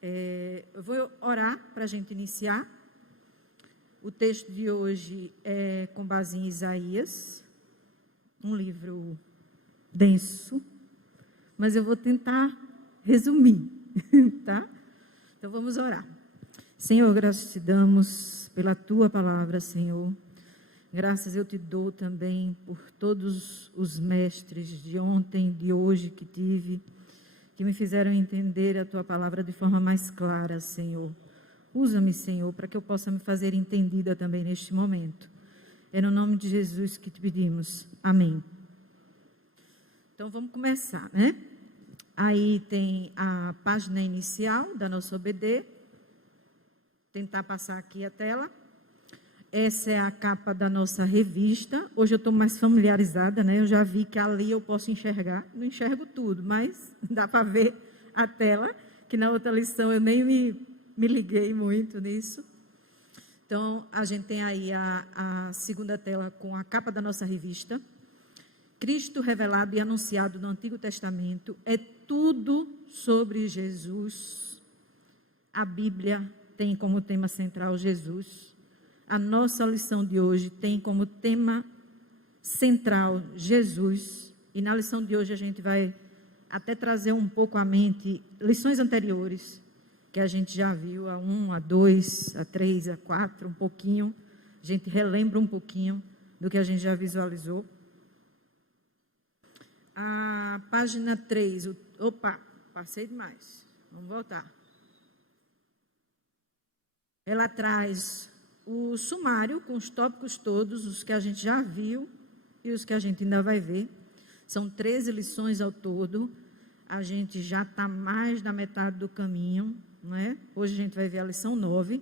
Eu vou orar para a gente iniciar. O texto de hoje é com base em Isaías, um livro denso, mas eu vou tentar resumir, tá? Então vamos orar. Senhor, graças te damos pela tua palavra, Senhor. Graças eu te dou também por todos os mestres de ontem, de hoje que tive, que me fizeram entender a tua palavra de forma mais clara, Senhor. Usa-me, Senhor, para que eu possa me fazer entendida também neste momento. É no nome de Jesus que te pedimos. Amém. Então vamos começar, né? Aí tem a página inicial da nossa OBD. Tentar passar aqui a tela. Essa é a capa da nossa revista. Hoje eu estou mais familiarizada, né? Eu já vi que ali eu posso enxergar. Não enxergo tudo, mas dá para ver a tela, que na outra lição eu nem me liguei muito nisso. Então, a gente tem aí a segunda tela com a capa da nossa revista. Cristo revelado e anunciado no Antigo Testamento é tudo sobre Jesus. A Bíblia tem como tema central Jesus. A nossa lição de hoje tem como tema central Jesus. E na lição de hoje a gente vai até trazer um pouco à mente lições anteriores, que a gente já viu, a 1, a 2, a 3, a 4, um pouquinho. A gente relembra um pouquinho do que a gente já visualizou. A página 3, opa, passei demais. Vamos voltar. Ela traz o sumário com os tópicos todos, os que a gente já viu e os que a gente ainda vai ver. São 13 lições ao todo. A gente já está mais da metade do caminho, não é? Hoje a gente vai ver a lição 9,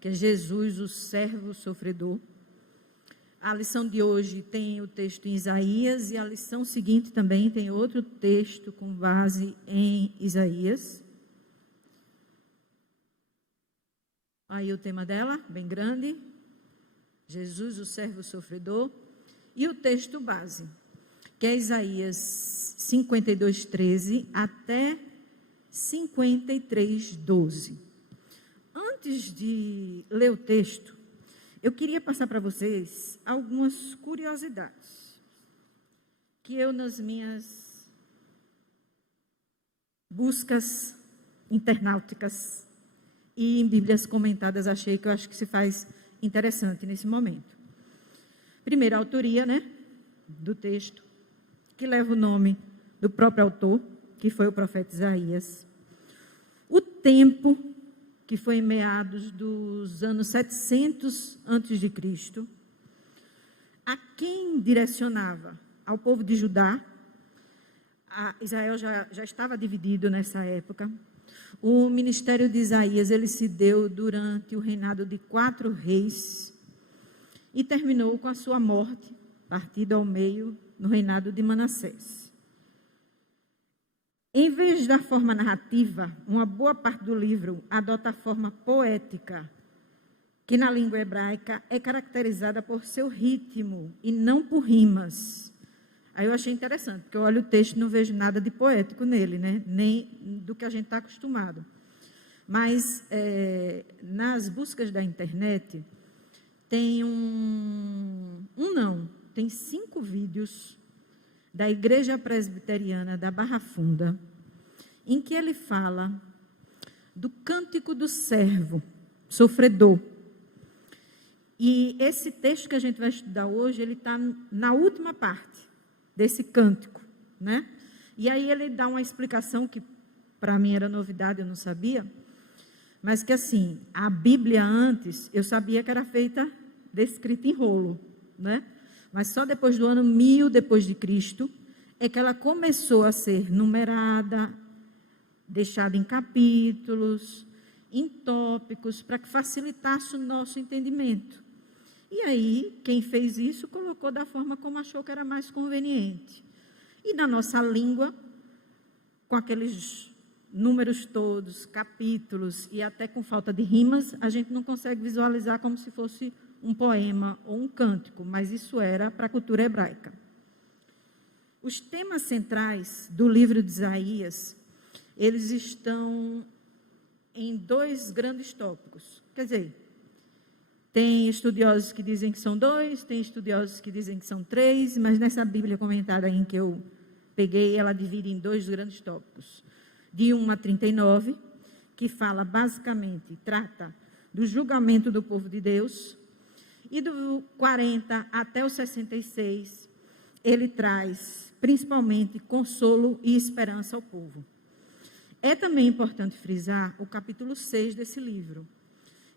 que é Jesus, o servo sofredor. A lição de hoje tem o texto em Isaías e a lição seguinte também tem outro texto com base em Isaías. Aí o tema dela, bem grande, Jesus, o servo sofredor, e o texto base, que é Isaías 52:13 até 53:12. Antes de ler o texto, eu queria passar para vocês algumas curiosidades, que eu nas minhas buscas internauticas e em Bíblias comentadas, achei que eu acho que se faz interessante nesse momento. Primeiro, a autoria, né, do texto, que leva o nome do próprio autor, que foi o profeta Isaías. O tempo, que foi em meados dos anos 700 a.C., a quem direcionava? Ao povo de Judá. Israel já estava dividido nessa época. O ministério de Isaías, ele se deu durante o reinado de 4 reis e terminou com a sua morte, partido ao meio, no reinado de Manassés. Em vez da forma narrativa, uma boa parte do livro adota a forma poética, que na língua hebraica é caracterizada por seu ritmo e não por rimas. Aí eu achei interessante, porque eu olho o texto e não vejo nada de poético nele, né? Nem do que a gente está acostumado. Mas nas buscas da internet, tem tem 5 vídeos da Igreja Presbiteriana da Barra Funda, em que ele fala do cântico do servo sofredor. E esse texto que a gente vai estudar hoje, ele está na última parte desse cântico, né? E aí ele dá uma explicação que para mim era novidade, eu não sabia, mas que assim, a Bíblia antes, eu sabia que era escrita em rolo, né? Mas só depois do ano 1000 depois de Cristo é que ela começou a ser numerada, deixada em capítulos, em tópicos, para que facilitasse o nosso entendimento. E aí, quem fez isso, colocou da forma como achou que era mais conveniente. E na nossa língua, com aqueles números todos, capítulos, e até com falta de rimas, a gente não consegue visualizar como se fosse um poema ou um cântico, mas isso era para a cultura hebraica. Os temas centrais do livro de Isaías, eles estão em 2 grandes tópicos. Quer dizer, tem estudiosos que dizem que são 2, tem estudiosos que dizem que são 3, mas nessa Bíblia comentada em que eu peguei, ela divide em 2 grandes tópicos. De 1 a 39, que fala basicamente, trata do julgamento do povo de Deus, e do 40 até o 66, ele traz principalmente consolo e esperança ao povo. É também importante frisar o capítulo 6 desse livro,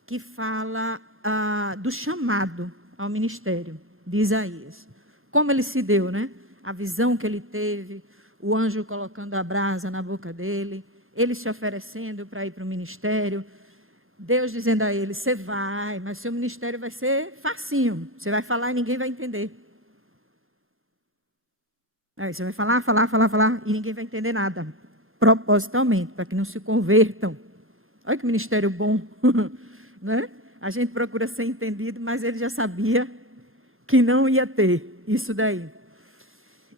que fala do chamado ao ministério de Isaías. Como ele se deu, né? A visão que ele teve, o anjo colocando a brasa na boca dele, ele se oferecendo para ir para o ministério, Deus dizendo a ele, você vai, mas seu ministério vai ser facinho, você vai falar e ninguém vai entender. Aí você vai falar, e ninguém vai entender nada, propositalmente, para que não se convertam. Olha que ministério bom, né? A gente procura ser entendido, mas ele já sabia que não ia ter isso daí.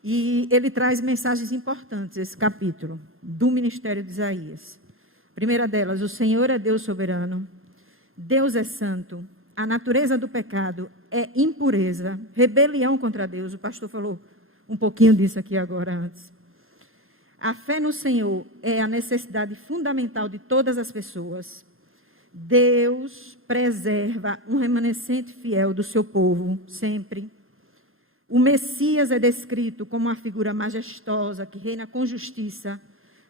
E ele traz mensagens importantes, esse capítulo, do ministério de Isaías. A primeira delas, o Senhor é Deus soberano, Deus é santo, a natureza do pecado é impureza, rebelião contra Deus. O pastor falou um pouquinho disso aqui agora antes. A fé no Senhor é a necessidade fundamental de todas as pessoas. Deus preserva um remanescente fiel do seu povo, sempre. O Messias é descrito como uma figura majestosa que reina com justiça,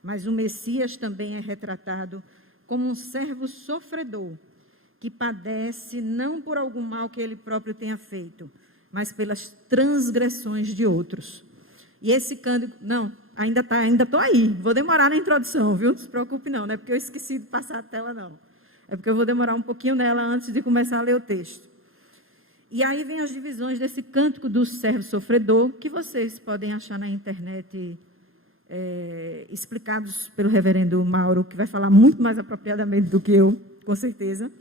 mas o Messias também é retratado como um servo sofredor, que padece não por algum mal que ele próprio tenha feito, mas pelas transgressões de outros. E esse cântico, ainda estou aí, vou demorar na introdução, viu? Não se preocupe não é porque eu esqueci de passar a tela não. É porque eu vou demorar um pouquinho nela antes de começar a ler o texto. E aí vem as divisões desse cântico do servo sofredor, que vocês podem achar na internet, explicados pelo reverendo Mauro, que vai falar muito mais apropriadamente do que eu, com certeza,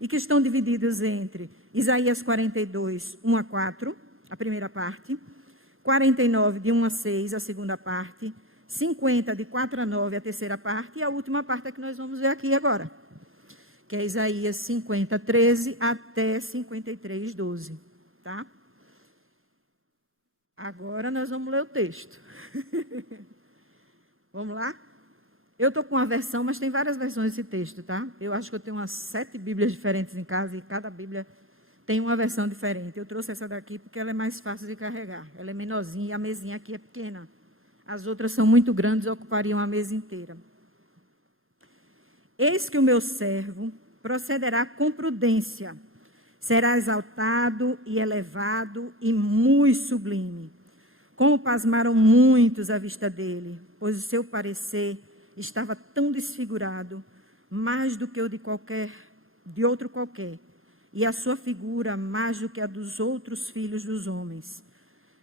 e que estão divididos entre Isaías 42, 1 a 4, a primeira parte, 49, de 1 a 6, a segunda parte, 50, de 4 a 9, a terceira parte, e a última parte é que nós vamos ver aqui agora, que é Isaías 50, 13 até 53, 12, tá? Agora nós vamos ler o texto. Vamos lá? Eu estou com uma versão, mas tem várias versões desse texto, tá? Eu acho que eu tenho umas 7 Bíblias diferentes em casa e cada Bíblia tem uma versão diferente. Eu trouxe essa daqui porque ela é mais fácil de carregar. Ela é menorzinha e a mesinha aqui é pequena. As outras são muito grandes e ocupariam a mesa inteira. Eis que o meu servo procederá com prudência, será exaltado e elevado e muito sublime. Como pasmaram muitos à vista dele, pois o seu parecer estava tão desfigurado, mais do que o de outro qualquer, e a sua figura mais do que a dos outros filhos dos homens.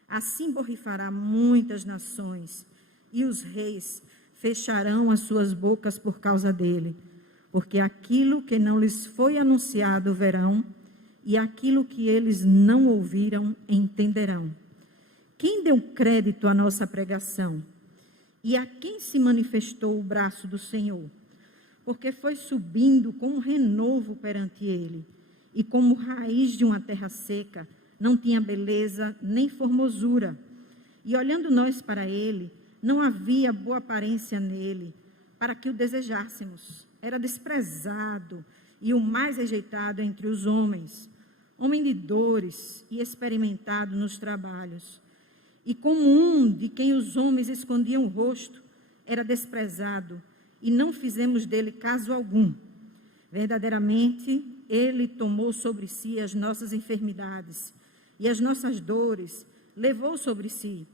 Assim borrifará muitas nações, e os reis fecharão as suas bocas por causa dele, porque aquilo que não lhes foi anunciado verão, e aquilo que eles não ouviram entenderão. Quem deu crédito à nossa pregação? E a quem se manifestou o braço do Senhor? Porque foi subindo com um renovo perante ele, e como raiz de uma terra seca, não tinha beleza nem formosura. E olhando nós para ele, não havia boa aparência nele, para que o desejássemos. Era desprezado e o mais rejeitado entre os homens, homem de dores e experimentado nos trabalhos. E como um de quem os homens escondiam o rosto, era desprezado, e não fizemos dele caso algum. Verdadeiramente, ele tomou sobre si as nossas enfermidades, e as nossas dores levou sobre si.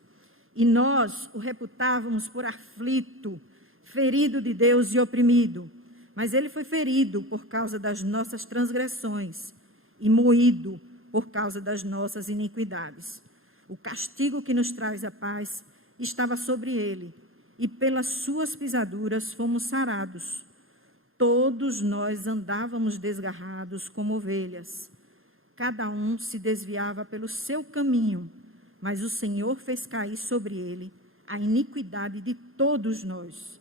E nós o reputávamos por aflito, ferido de Deus e oprimido. Mas ele foi ferido por causa das nossas transgressões e moído por causa das nossas iniquidades. O castigo que nos traz a paz estava sobre ele, e pelas suas pisaduras fomos sarados. Todos nós andávamos desgarrados como ovelhas. Cada um se desviava pelo seu caminho, mas o Senhor fez cair sobre ele a iniquidade de todos nós.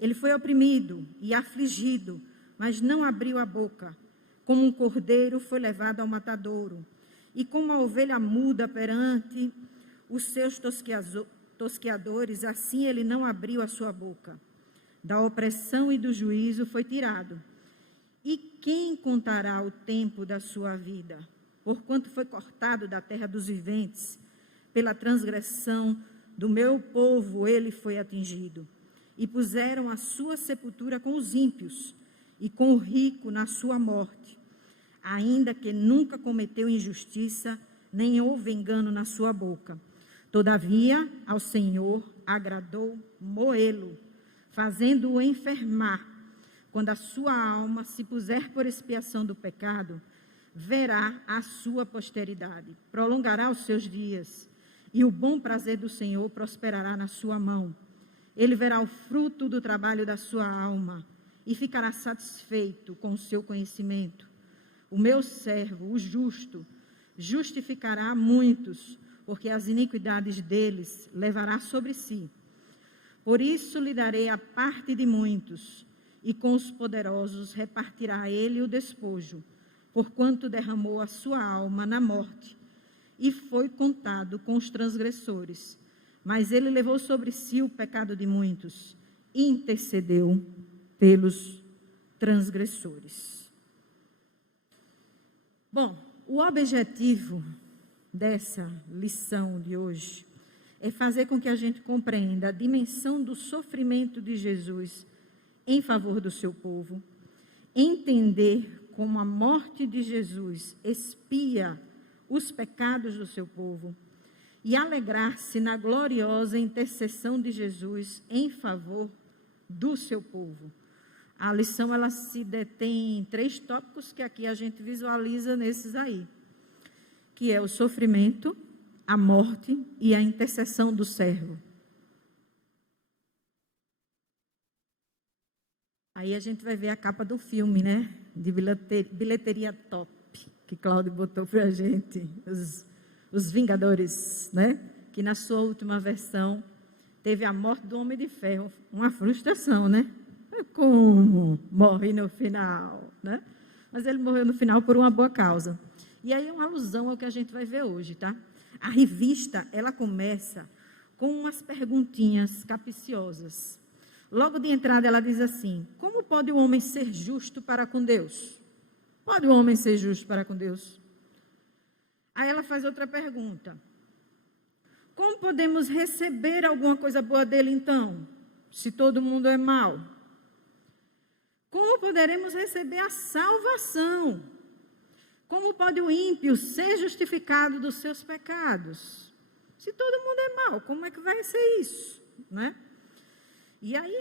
Ele foi oprimido e afligido, mas não abriu a boca. Como um cordeiro foi levado ao matadouro, e como a ovelha muda perante os seus tosqueadores, assim ele não abriu a sua boca. Da opressão e do juízo foi tirado. E quem contará o tempo da sua vida? Porquanto foi cortado da terra dos viventes, pela transgressão do meu povo ele foi atingido. E puseram a sua sepultura com os ímpios, e com o rico na sua morte, ainda que nunca cometeu injustiça, nem houve engano na sua boca. Todavia, ao Senhor agradou moê-lo, fazendo-o enfermar. Quando a sua alma se puser por expiação do pecado, verá a sua posteridade, prolongará os seus dias, e o bom prazer do Senhor prosperará na sua mão. Ele verá o fruto do trabalho da sua alma, e ficará satisfeito com o seu conhecimento. O meu servo, o justo, justificará muitos, porque as iniquidades deles levará sobre si. Por isso lhe darei a parte de muitos, e com os poderosos repartirá ele o despojo, porquanto derramou a sua alma na morte, e foi contado com os transgressores. Mas ele levou sobre si o pecado de muitos, e intercedeu pelos transgressores. Bom, o objetivo dessa lição de hoje é fazer com que a gente compreenda a dimensão do sofrimento de Jesus em favor do seu povo, entender como a morte de Jesus expia os pecados do seu povo e alegrar-se na gloriosa intercessão de Jesus em favor do seu povo. A lição, ela se detém em 3 tópicos que aqui a gente visualiza nesses aí, que é o sofrimento, a morte e a intercessão do servo. Aí a gente vai ver a capa do filme, né? De bilheteria top, que Cláudio botou para a gente, os Vingadores, né? Que na sua última versão teve a morte do Homem de Ferro, uma frustração, né? Como morre no final, né? Mas ele morreu no final por uma boa causa. E aí é uma alusão ao que a gente vai ver hoje, tá? A revista, ela começa com umas perguntinhas capciosas. Logo de entrada ela diz assim: como pode o homem ser justo para com Deus? Pode o homem ser justo para com Deus? Aí ela faz outra pergunta: como podemos receber alguma coisa boa dele então, se todo mundo é mau? Como poderemos receber a salvação? Como pode o ímpio ser justificado dos seus pecados? Se todo mundo é mau, como é que vai ser isso, né? E aí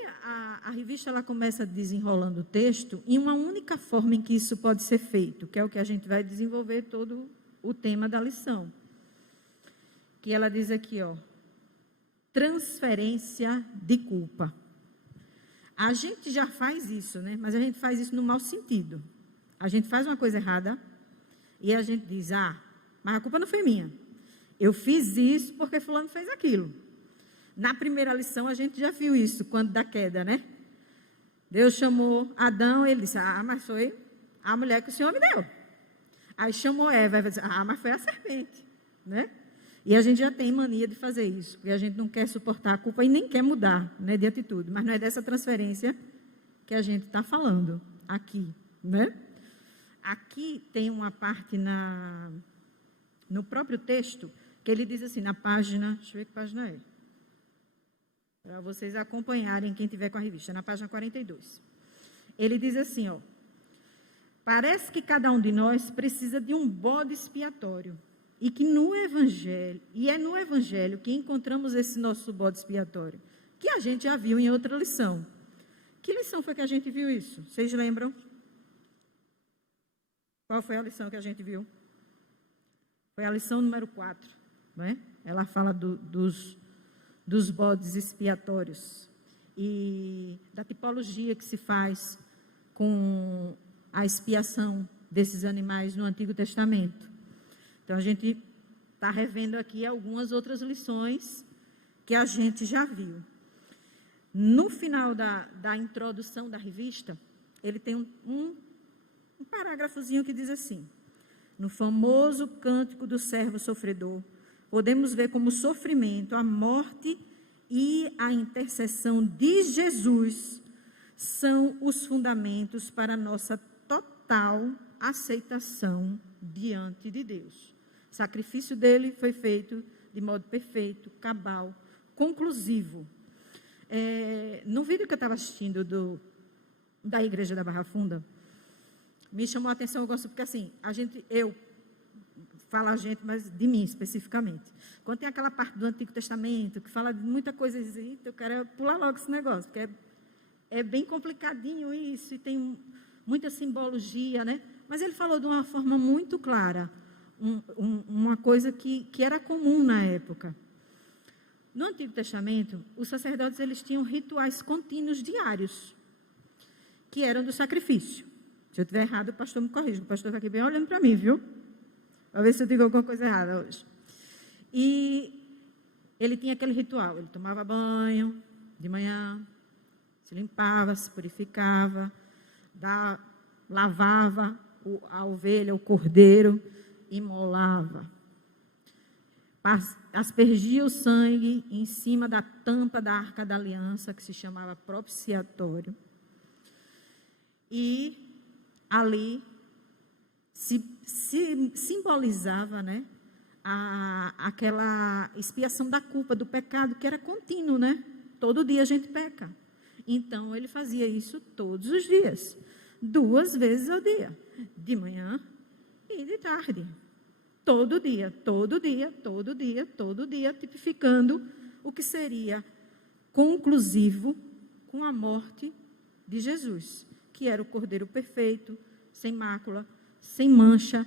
a revista, ela começa desenrolando o texto em uma única forma em que isso pode ser feito, que é o que a gente vai desenvolver todo o tema da lição. Que ela diz aqui, ó, transferência de culpa. A gente já faz isso, né? Mas a gente faz isso no mau sentido. A gente faz uma coisa errada e a gente diz: mas a culpa não foi minha. Eu fiz isso porque fulano fez aquilo. Na primeira lição a gente já viu isso, quando da queda, né? Deus chamou Adão e ele disse: mas foi a mulher que o Senhor me deu. Aí chamou Eva e disse: mas foi a serpente, né? E a gente já tem mania de fazer isso, porque a gente não quer suportar a culpa e nem quer mudar, né, de atitude. Mas não é dessa transferência que a gente está falando aqui, né? Aqui tem uma parte no próprio texto que ele diz assim, na página, deixa eu ver que página é, para vocês acompanharem, quem tiver com a revista, na página 42. Ele diz assim, ó: parece que cada um de nós precisa de um bode expiatório. E que no Evangelho, e é no Evangelho que encontramos esse nosso bode expiatório, que a gente já viu em outra lição. Que lição foi que a gente viu isso? Vocês lembram? Qual foi a lição que a gente viu? Foi a lição número 4, né? Ela fala dos bodes expiatórios e da tipologia que se faz com a expiação desses animais no Antigo Testamento. Então, a gente está revendo aqui algumas outras lições que a gente já viu. No final da introdução da revista, ele tem um parágrafozinho que diz assim: no famoso cântico do servo sofredor, podemos ver como o sofrimento, a morte e a intercessão de Jesus são os fundamentos para a nossa total aceitação diante de Deus. O sacrifício dele foi feito de modo perfeito, cabal, conclusivo. No vídeo que eu estava assistindo da Igreja da Barra Funda, me chamou a atenção, eu gosto, porque assim, eu falo a gente, mas de mim especificamente. Quando tem aquela parte do Antigo Testamento, que fala de muita coisa, eu quero pular logo esse negócio, porque é bem complicadinho isso, e tem muita simbologia, né? Mas ele falou de uma forma muito clara, uma coisa que era comum na época. No Antigo Testamento, os sacerdotes eles tinham rituais contínuos diários, que eram do sacrifício. Se eu estiver errado, o pastor me corrige. O pastor está aqui bem olhando para mim, viu? Para ver se eu digo alguma coisa errada hoje. E ele tinha aquele ritual. Ele tomava banho de manhã, se limpava, se purificava, lavava a ovelha, o cordeiro, imolava. Aspergia o sangue em cima da tampa da Arca da Aliança, que se chamava propiciatório. E ali se simbolizava, né, aquela expiação da culpa, do pecado, que era contínuo, né? Todo dia a gente peca. Então, ele fazia isso todos os dias, 2 vezes ao dia, de manhã e de tarde. Todo dia, todo dia, todo dia, todo dia, tipificando o que seria conclusivo com a morte de Jesus, que era o Cordeiro perfeito, sem mácula, sem mancha,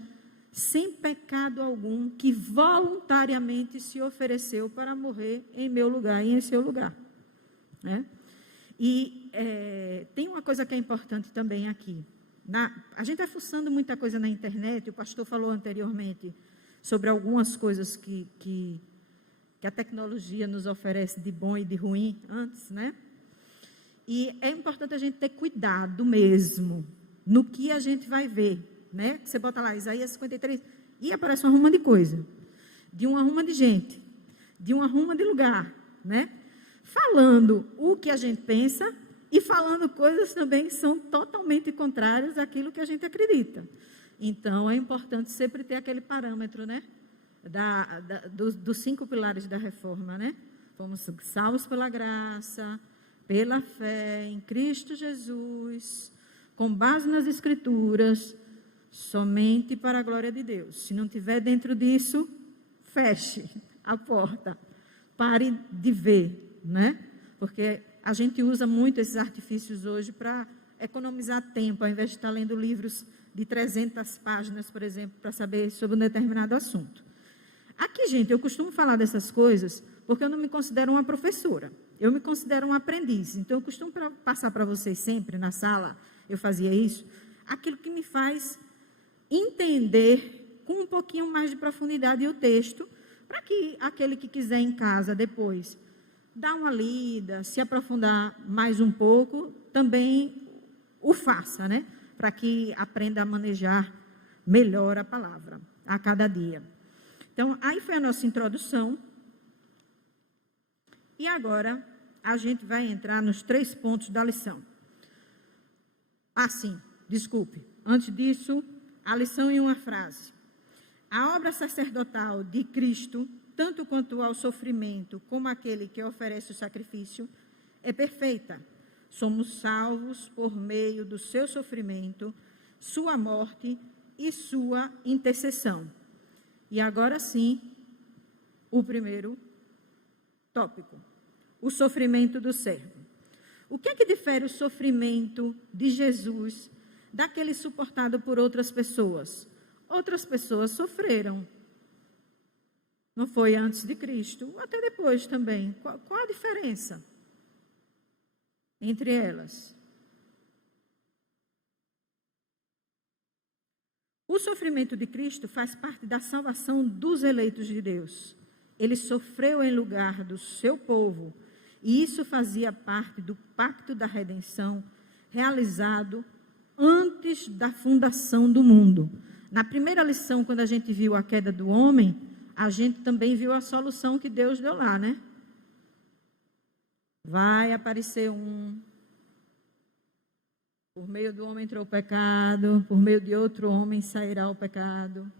sem pecado algum, que voluntariamente se ofereceu para morrer em meu lugar e em seu lugar. Né? E tem uma coisa que é importante também aqui. A gente está fuçando muita coisa na internet, o pastor falou anteriormente sobre algumas coisas que a tecnologia nos oferece de bom e de ruim antes, né? E é importante a gente ter cuidado mesmo no que a gente vai ver, né? Você bota lá Isaías 53 e aparece uma ruma de coisa, de uma ruma de gente, de uma ruma de lugar, né? Falando o que a gente pensa e falando coisas também que são totalmente contrárias àquilo que a gente acredita. Então, é importante sempre ter aquele parâmetro, né? Dos 5 pilares da reforma, né? Fomos salvos pela graça, pela fé em Cristo Jesus, com base nas Escrituras, somente para a glória de Deus. Se não tiver dentro disso, feche a porta, pare de ver, né? Porque a gente usa muito esses artifícios hoje para economizar tempo, ao invés de estar lendo livros de 300 páginas, por exemplo, para saber sobre um determinado assunto. Aqui, gente, eu costumo falar dessas coisas porque eu não me considero uma professora, eu me considero um aprendiz. Então, eu costumo passar para vocês sempre, na sala, eu fazia isso, aquilo que me faz entender com um pouquinho mais de profundidade o texto, para que aquele que quiser em casa depois dar uma lida, se aprofundar mais um pouco, também o faça, né? Para que aprenda a manejar melhor a palavra a cada dia. Então, aí foi a nossa introdução. E agora, a gente vai entrar nos 3 pontos da lição. Sim, desculpe. Antes disso, a lição em uma frase. A obra sacerdotal de Cristo, tanto quanto ao sofrimento, como aquele que oferece o sacrifício, é perfeita. Somos salvos por meio do seu sofrimento, sua morte e sua intercessão. E agora sim, o primeiro tópico, o sofrimento do servo. O que é que difere o sofrimento de Jesus daquele suportado por outras pessoas? Outras pessoas sofreram. Não foi antes de Cristo, até depois também. Qual a diferença entre elas? O sofrimento de Cristo faz parte da salvação dos eleitos de Deus. Ele sofreu em lugar do seu povo, e isso fazia parte do pacto da redenção realizado antes da fundação do mundo. Na primeira lição, quando a gente viu a queda do homem, a gente também viu a solução que Deus deu lá, né? Vai aparecer um. Por meio do homem entrou o pecado, por meio de outro homem sairá o pecado.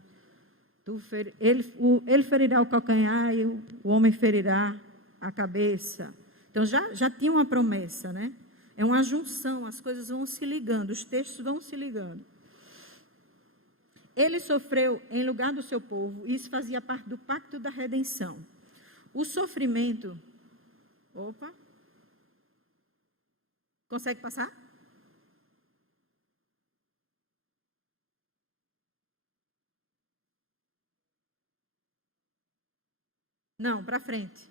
Ele ferirá o calcanhar e o homem ferirá a cabeça. Então, já tinha uma promessa, né? É uma junção, as coisas vão se ligando, os textos vão se ligando. Ele sofreu em lugar do seu povo, e isso fazia parte do pacto da redenção. O sofrimento... Opa! Consegue passar? Não, para frente.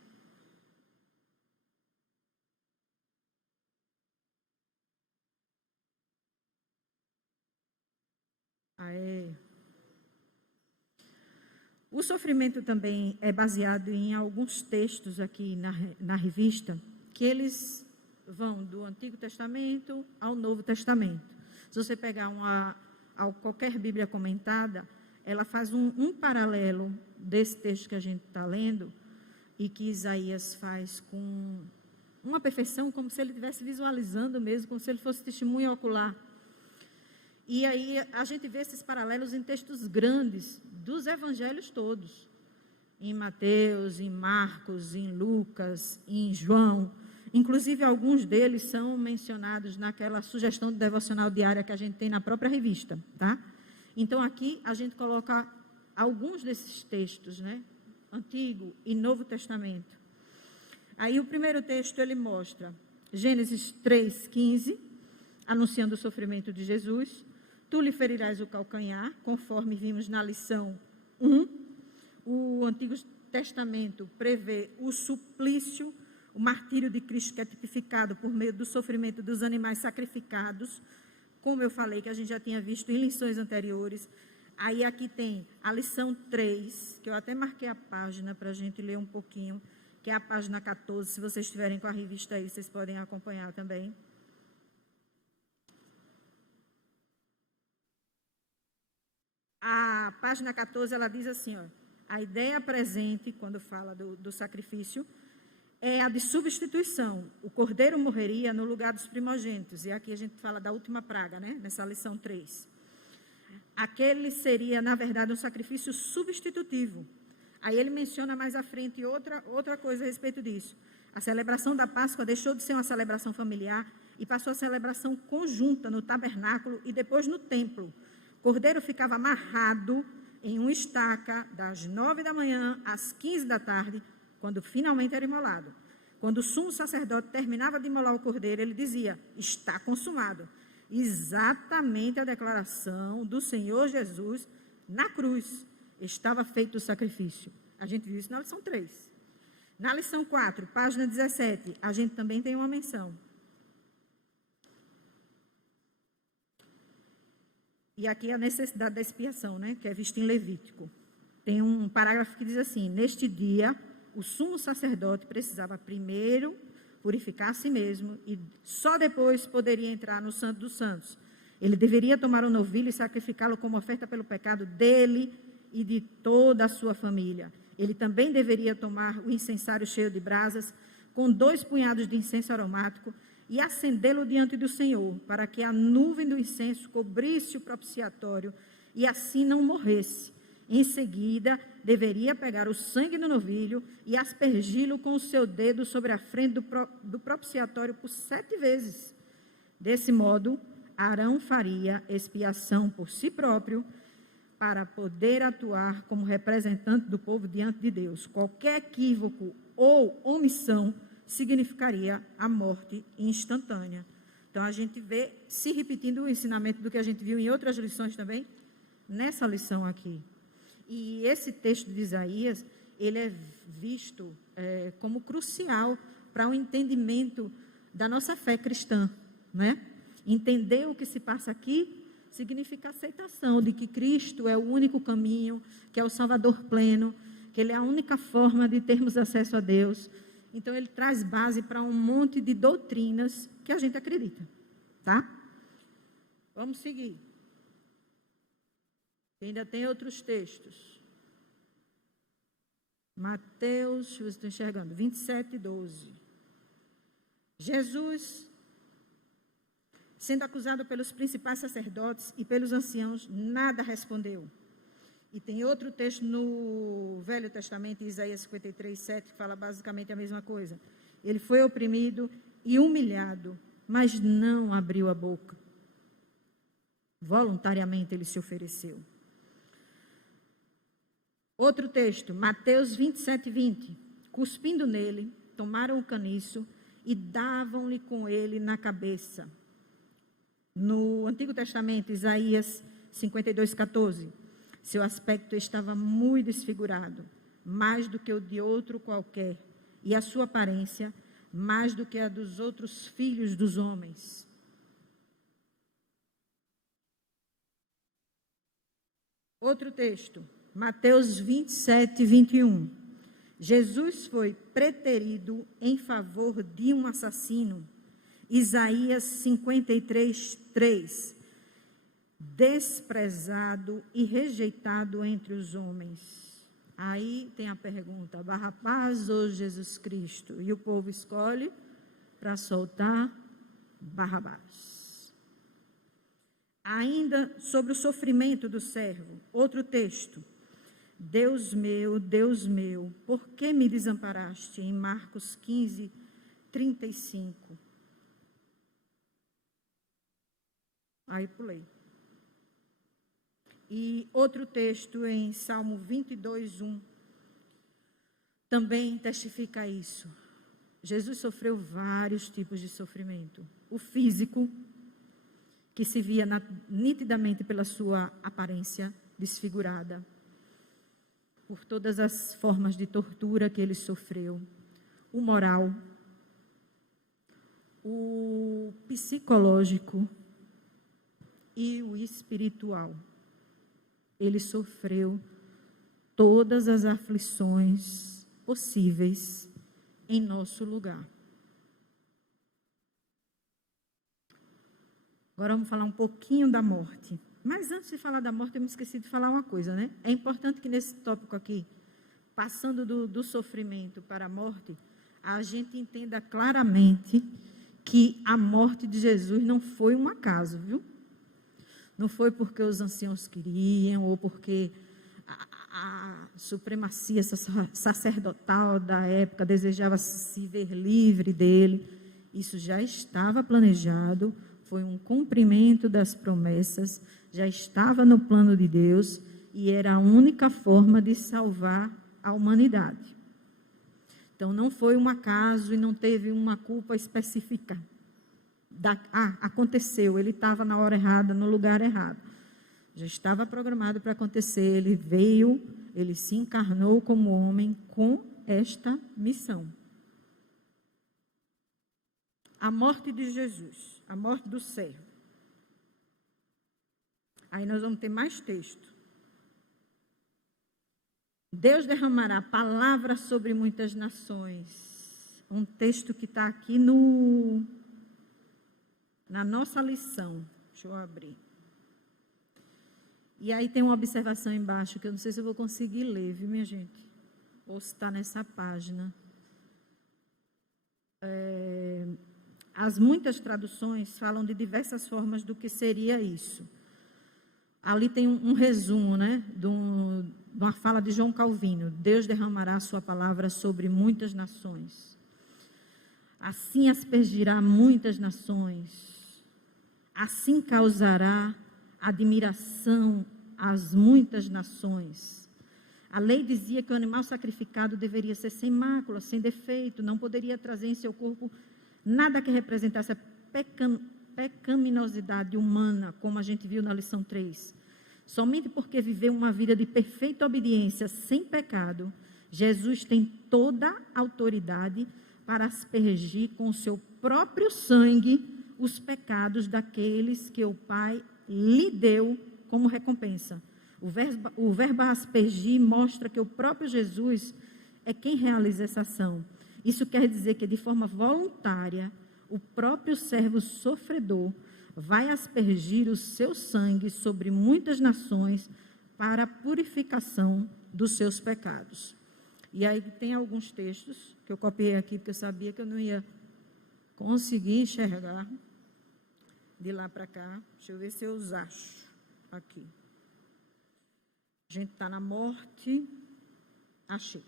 Aê. O sofrimento também é baseado em alguns textos aqui na revista, que eles vão do Antigo Testamento ao Novo Testamento. Se você pegar qualquer Bíblia comentada, ela faz um paralelo desse texto que a gente está lendo e que Isaías faz com uma perfeição, como se ele estivesse visualizando mesmo, como se ele fosse testemunho ocular. E aí a gente vê esses paralelos em textos grandes dos evangelhos todos. Em Mateus, em Marcos, em Lucas, em João. Inclusive, alguns deles são mencionados naquela sugestão de devocional diária que a gente tem na própria revista, tá? Então, aqui a gente coloca alguns desses textos, né? Antigo e Novo Testamento. Aí o primeiro texto ele mostra Gênesis 3:15, anunciando o sofrimento de Jesus. Tu lhe ferirás o calcanhar, conforme vimos na lição 1. O Antigo Testamento prevê o suplício, o martírio de Cristo, que é tipificado por meio do sofrimento dos animais sacrificados, como eu falei, que a gente já tinha visto em lições anteriores. Aí aqui tem a lição 3, que eu até marquei a página para a gente ler um pouquinho, que é a página 14. Se vocês estiverem com a revista aí, vocês podem acompanhar também. A página 14, ela diz assim, ó, a ideia presente, quando fala do sacrifício, é a de substituição. O cordeiro morreria no lugar dos primogênitos. E aqui a gente fala da última praga, né? Nessa lição 3. Aquele seria, na verdade, um sacrifício substitutivo. Aí ele menciona mais à frente outra coisa a respeito disso. A celebração da Páscoa deixou de ser uma celebração familiar e passou a celebração conjunta no tabernáculo e depois no templo. O cordeiro ficava amarrado em uma estaca das 9 da manhã às 15 da tarde, quando finalmente era imolado. Quando o sumo sacerdote terminava de imolar o cordeiro, ele dizia, está consumado. Exatamente a declaração do Senhor Jesus na cruz. Estava feito o sacrifício. A gente viu isso na lição 3. Na lição 4, página 17, a gente também tem uma menção. E aqui a necessidade da expiação, né, que é vista em Levítico. Tem um parágrafo que diz assim, neste dia, o sumo sacerdote precisava primeiro purificar a si mesmo e só depois poderia entrar no Santo dos Santos. Ele deveria tomar um novilho e sacrificá-lo como oferta pelo pecado dele e de toda a sua família. Ele também deveria tomar o incensário cheio de brasas, com 2 punhados de incenso aromático, e acendê-lo diante do Senhor, para que a nuvem do incenso cobrisse o propiciatório e assim não morresse. Em seguida, deveria pegar o sangue do novilho e aspergi-lo com o seu dedo sobre a frente do propiciatório por 7 vezes. Desse modo, Arão faria expiação por si próprio, para poder atuar como representante do povo diante de Deus. Qualquer equívoco ou omissão significaria a morte instantânea. Então, a gente vê se repetindo o ensinamento do que a gente viu em outras lições também, nessa lição aqui. E esse texto de Isaías, ele é visto como crucial para o entendimento da nossa fé cristã, né? Entender o que se passa aqui significa aceitação de que Cristo é o único caminho, que é o Salvador pleno, que Ele é a única forma de termos acesso a Deus. Então, ele traz base para um monte de doutrinas que a gente acredita, tá? Vamos seguir. Ainda tem outros textos. Mateus, deixa eu ver se estou enxergando, 27, 12. Jesus, sendo acusado pelos principais sacerdotes e pelos anciãos, nada respondeu. E tem outro texto no Velho Testamento, Isaías 53, 7, que fala basicamente a mesma coisa. Ele foi oprimido e humilhado, mas não abriu a boca. Voluntariamente ele se ofereceu. Outro texto, Mateus 27, 20. Cuspindo nele, tomaram o caniço e davam-lhe com ele na cabeça. No Antigo Testamento, Isaías 52, 14. Seu aspecto estava muito desfigurado, mais do que o de outro qualquer, e a sua aparência, mais do que a dos outros filhos dos homens. Outro texto, Mateus 27, 21. Jesus foi preterido em favor de um assassino. Isaías 53, 3. Desprezado e rejeitado entre os homens. Aí tem a pergunta, Barrabás ou Jesus Cristo? E o povo escolhe para soltar Barrabás. Ainda sobre o sofrimento do servo, outro texto. Deus meu, por que me desamparaste? Em Marcos 15, 35. Aí pulei. E outro texto em Salmo 22, 1. Também testifica isso. Jesus sofreu vários tipos de sofrimento. O físico, que se via nitidamente pela sua aparência desfigurada, por todas as formas de tortura que ele sofreu. O moral, o psicológico e o espiritual. Ele sofreu todas as aflições possíveis em nosso lugar. Agora vamos falar um pouquinho da morte. Mas antes de falar da morte, eu me esqueci de falar uma coisa, né? É importante que nesse tópico aqui, passando do sofrimento para a morte, a gente entenda claramente que a morte de Jesus não foi um acaso, viu? Não foi porque os anciãos queriam, ou porque a supremacia sacerdotal da época desejava se ver livre dele. Isso já estava planejado, foi um cumprimento das promessas, já estava no plano de Deus e era a única forma de salvar a humanidade. Então, não foi um acaso e não teve uma culpa específica. Aconteceu, ele estava na hora errada, no lugar errado. Já estava programado para acontecer, ele veio, ele se encarnou como homem com esta missão. A morte de Jesus, a morte do servo. Aí nós vamos ter mais texto. Deus derramará palavras sobre muitas nações. Um texto que está aqui na nossa lição. Deixa eu abrir. E aí tem uma observação embaixo, que eu não sei se eu vou conseguir ler, viu, minha gente? Ou se está nessa página. As muitas traduções falam de diversas formas do que seria isso. Ali tem um resumo, né, de uma fala de João Calvino. Deus derramará a sua palavra sobre muitas nações. Assim aspergirá muitas nações. Assim causará admiração às muitas nações. A lei dizia que o animal sacrificado deveria ser sem mácula, sem defeito, não poderia trazer em seu corpo nada que representasse a pecaminosidade humana, como a gente viu na lição 3. Somente porque viveu uma vida de perfeita obediência, sem pecado, Jesus tem toda a autoridade para aspergir com o seu próprio sangue os pecados daqueles que o Pai lhe deu como recompensa. O verbo aspergir mostra que o próprio Jesus é quem realiza essa ação. Isso quer dizer que, de forma voluntária, o próprio servo sofredor vai aspergir o seu sangue sobre muitas nações para a purificação dos seus pecados. E aí tem alguns textos que eu copiei aqui, porque eu sabia que eu não ia conseguir enxergar de lá para cá. Deixa eu ver se eu os acho aqui. A gente está na morte. Achei.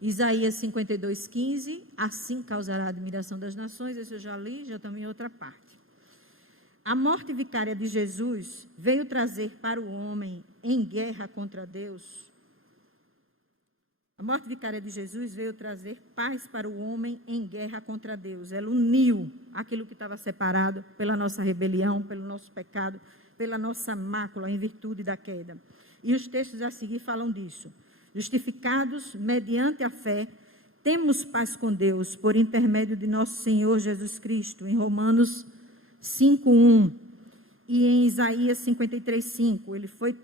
Isaías 52:15, assim causará a admiração das nações. Esse eu já li, já também em outra parte. A morte vicária de Jesus veio trazer para o homem em guerra contra Deus. A morte vicária de Jesus veio trazer paz para o homem em guerra contra Deus. Ela uniu aquilo que estava separado pela nossa rebelião, pelo nosso pecado, pela nossa mácula em virtude da queda. E os textos a seguir falam disso. Justificados mediante a fé, temos paz com Deus por intermédio de nosso Senhor Jesus Cristo, em Romanos 5:1 e em Isaías 53:5. Ele foi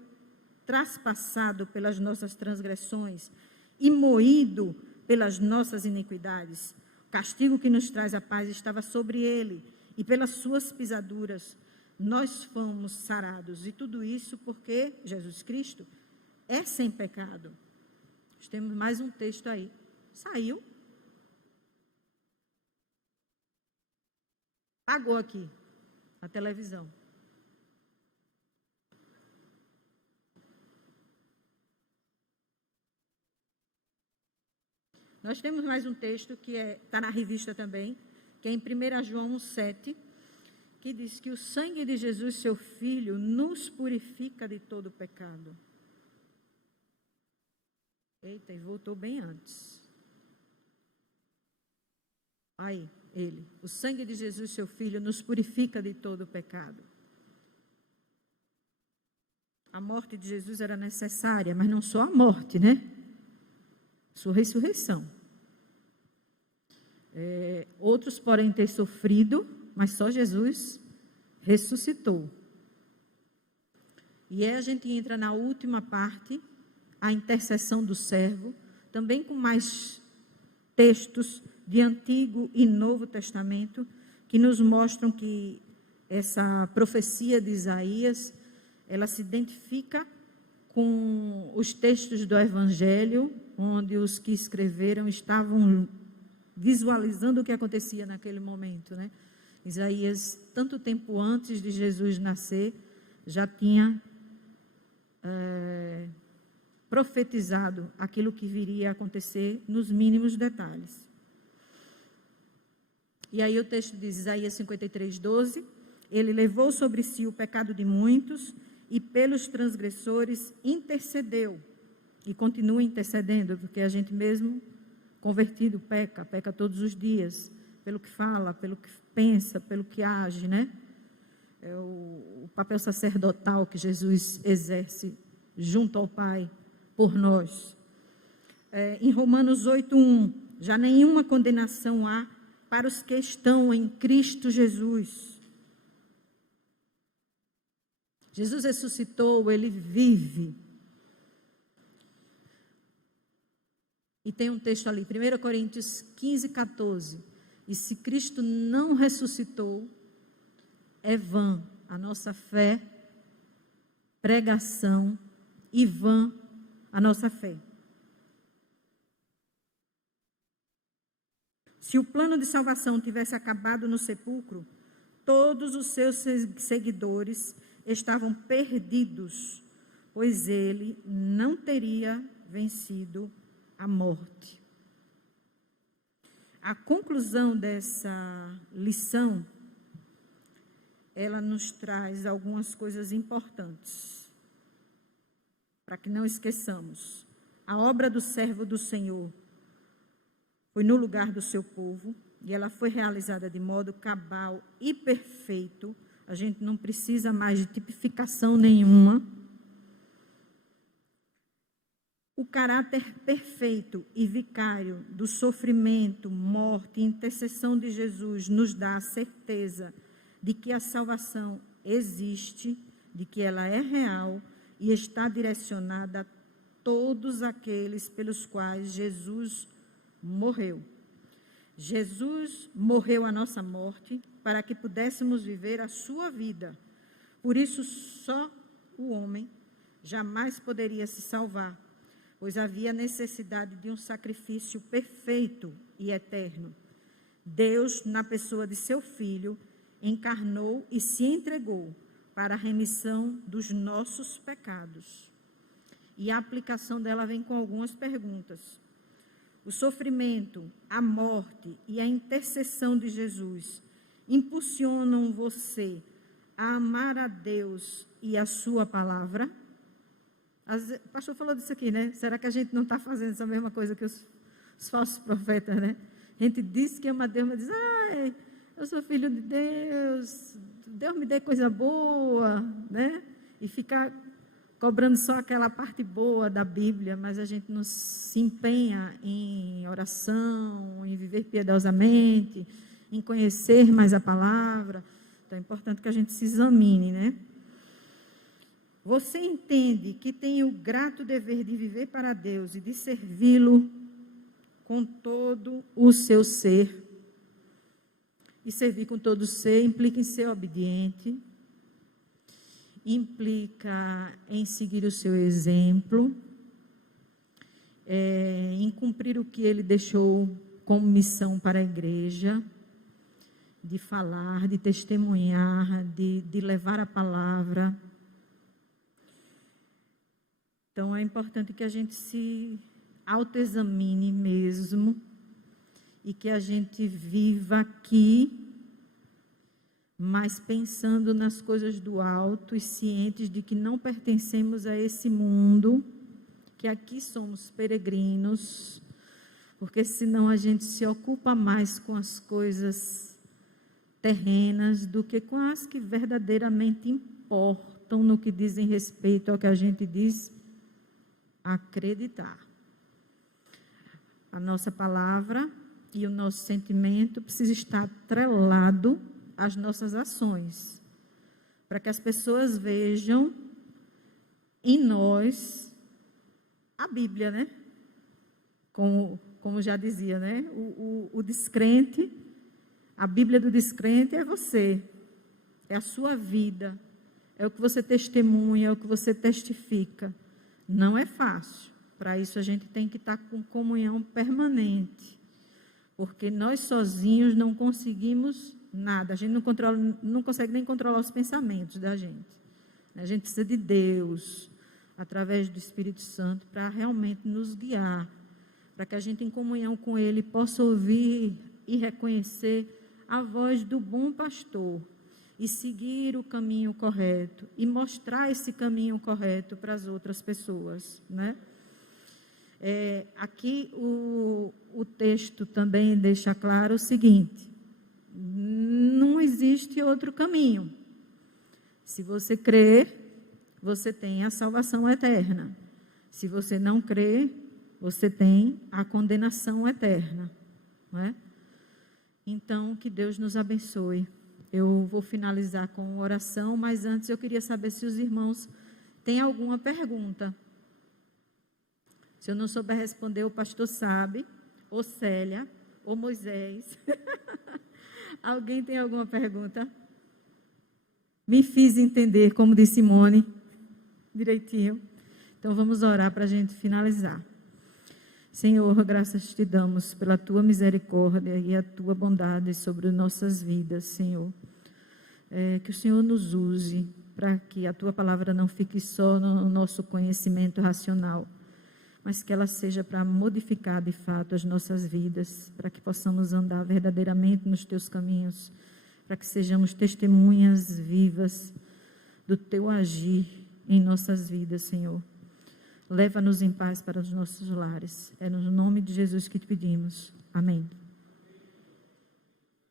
traspassado pelas nossas transgressões e moído pelas nossas iniquidades. O castigo que nos traz a paz estava sobre ele, e pelas suas pisaduras nós fomos sarados. E tudo isso porque Jesus Cristo é sem pecado. Nós temos mais um texto aí. Saiu. Apagou aqui a televisão. Nós temos mais um texto que está na revista também, que é em 1 João 1:7, que diz que o sangue de Jesus, seu Filho, nos purifica de todo pecado. Eita, e voltou bem antes. Aí, ele. O sangue de Jesus, seu Filho, nos purifica de todo pecado. A morte de Jesus era necessária, mas não só a morte, né? Sua ressurreição. Outros podem ter sofrido, mas só Jesus ressuscitou. E aí a gente entra na última parte, a intercessão do servo, também com mais textos de Antigo e Novo Testamento, que nos mostram que essa profecia de Isaías, ela se identifica com os textos do Evangelho, onde os que escreveram estavam visualizando o que acontecia naquele momento, né? Isaías, tanto tempo antes de Jesus nascer, já tinha profetizado aquilo que viria a acontecer nos mínimos detalhes. E aí o texto diz, Isaías 53:12, ele levou sobre si o pecado de muitos e pelos transgressores intercedeu. E continua intercedendo, porque a gente mesmo convertido peca todos os dias, pelo que fala, pelo que pensa, pelo que age, né? É o papel sacerdotal que Jesus exerce junto ao Pai por nós. Em Romanos 8:1, já nenhuma condenação há para os que estão em Cristo Jesus. Jesus ressuscitou, ele vive. E tem um texto ali, 1 Coríntios 15:14. E se Cristo não ressuscitou, é vã a nossa fé, pregação e vã a nossa fé. Se o plano de salvação tivesse acabado no sepulcro, todos os seus seguidores estavam perdidos, pois ele não teria vencido a morte. A conclusão dessa lição, ela nos traz algumas coisas importantes, para que não esqueçamos. A obra do servo do Senhor foi no lugar do seu povo, e ela foi realizada de modo cabal e perfeito. A gente não precisa mais de tipificação nenhuma. O caráter perfeito e vicário do sofrimento, morte e intercessão de Jesus nos dá a certeza de que a salvação existe, de que ela é real e está direcionada a todos aqueles pelos quais Jesus morreu. Jesus morreu a nossa morte para que pudéssemos viver a sua vida. Por isso, só o homem jamais poderia se salvar, pois havia necessidade de um sacrifício perfeito e eterno. Deus, na pessoa de seu Filho, encarnou e se entregou para a remissão dos nossos pecados. E a aplicação dela vem com algumas perguntas. O sofrimento, a morte e a intercessão de Jesus impulsionam você a amar a Deus e a sua palavra? O pastor falou disso aqui, né? Será que a gente não está fazendo essa mesma coisa que os falsos profetas, né? A gente diz que ama a Deus, mas diz, eu sou filho de Deus, Deus me dê coisa boa, né? E ficar cobrando só aquela parte boa da Bíblia, mas a gente não se empenha em oração, em viver piedosamente, em conhecer mais a palavra. Então é importante que a gente se examine, né? Você entende que tem o grato dever de viver para Deus e de servi-lo com todo o seu ser. E servir com todo o ser implica em ser obediente, implica em seguir o seu exemplo, em cumprir o que ele deixou como missão para a igreja, de falar, de testemunhar, de levar a palavra. Então, é importante que a gente se autoexamine mesmo e que a gente viva aqui, mas pensando nas coisas do alto e cientes de que não pertencemos a esse mundo, que aqui somos peregrinos, porque senão a gente se ocupa mais com as coisas terrenas do que com as que verdadeiramente importam no que dizem respeito ao que a gente diz acreditar. A nossa palavra e o nosso sentimento precisa estar atrelado às nossas ações, para que as pessoas vejam em nós a Bíblia, né? Como já dizia, né? O descrente, a Bíblia do descrente é você, é a sua vida, é o que você testemunha, é o que você testifica. Não é fácil. Para isso a gente tem que estar com comunhão permanente, porque nós sozinhos não conseguimos nada. A gente não consegue nem controlar os pensamentos da gente. A gente precisa de Deus, através do Espírito Santo, para realmente nos guiar, para que a gente, em comunhão com Ele, possa ouvir e reconhecer a voz do bom pastor e seguir o caminho correto e mostrar esse caminho correto para as outras pessoas, né? Aqui o texto também deixa claro o seguinte: não existe outro caminho. Se você crer, você tem a salvação eterna. Se você não crer, você tem a condenação eterna, não é? Então, que Deus nos abençoe. Eu vou finalizar com oração, mas antes eu queria saber se os irmãos têm alguma pergunta. Se eu não souber responder, o pastor sabe, ou Célia, ou Moisés. Alguém tem alguma pergunta? Me fiz entender, como disse Simone, direitinho. Então vamos orar para a gente finalizar. Senhor, graças te damos pela tua misericórdia e a tua bondade sobre nossas vidas, Senhor. Que o Senhor nos use para que a tua palavra não fique só no nosso conhecimento racional, mas que ela seja para modificar de fato as nossas vidas, para que possamos andar verdadeiramente nos teus caminhos, para que sejamos testemunhas vivas do teu agir em nossas vidas, Senhor. Leva-nos em paz para os nossos lares. É no nome de Jesus que te pedimos. Amém.